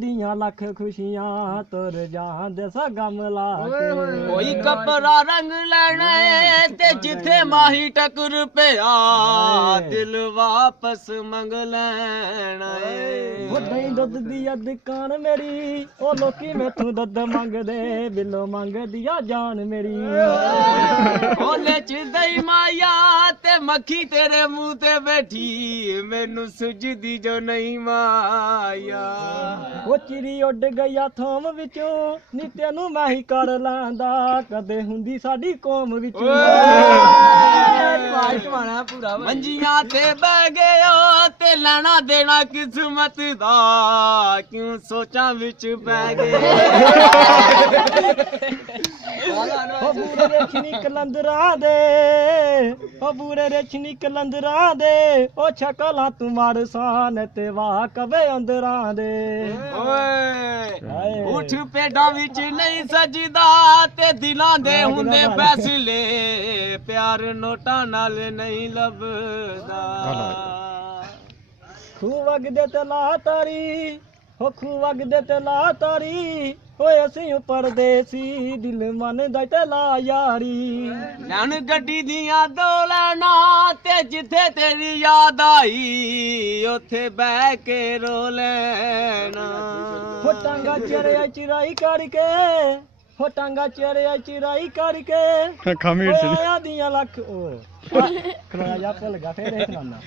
दियां लख खुशियां तुर जान दे सा गम ला के कोई कपड़ा रंग लेना है ते जिथे माही टकर पिया दिल वापस मंग लेना है वो दही दुध दिया दुकान मेरी ओ लोकी मैथों दुध मंगदे बिलो मंग दिया जान मेरी ओले च दही माया ते मक्खी तेरे मुंह ते बैठी मैनू सुझदी जो नहीं माया वो चिड़ी उड गई थोम विचों नी तेनू मैं ही कर लैंदा कदे हुंदी साडी कौम विचों मंजियां ते बह गए ते लेना देना किस्मत दा क्यों सोचां विच पै गए ओ बूरे रेछनी कलंदरां दे ओ बूरे रेछनी कलंदरां दे ओ छकलां तू मार सान ते वाह कवे अंदरां दे ओए उठ पेडां विच नहीं सजदा ते दिलां दे हुंदे फैसले प्यार नोटां नाल नहीं लभदा खूह वगदे ते ला तारी हो खूह वगदे ते ला तारी ओए असीं परदेसी दिल मन दा ते ला यारी नैन गड्डी दियां दो लैना ते जिथे तेरी याद आई उथे बह के रो लेना हो टांगा चरिया चिराई करके हो टांगा चरिया चिराई करके आया दियां लख खराया भुल गया फिर एक नाना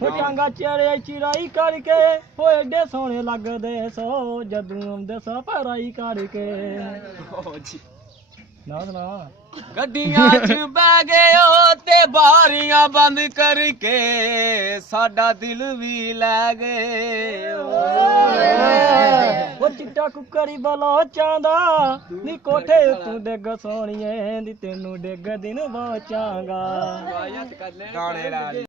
हो टांगा चरिया चिराई करके हो एडे सोहने लगदे सो जदू आंदे सो भराई करके ना सुना गड्डियां च बह गए ते बारियां बंद करके साडा दिल भी लै गए वो चिट्टा कुकरी बलोचां दा नी कोठे तू डिग सोहणिए दी तेनू डिग दिन बचांगा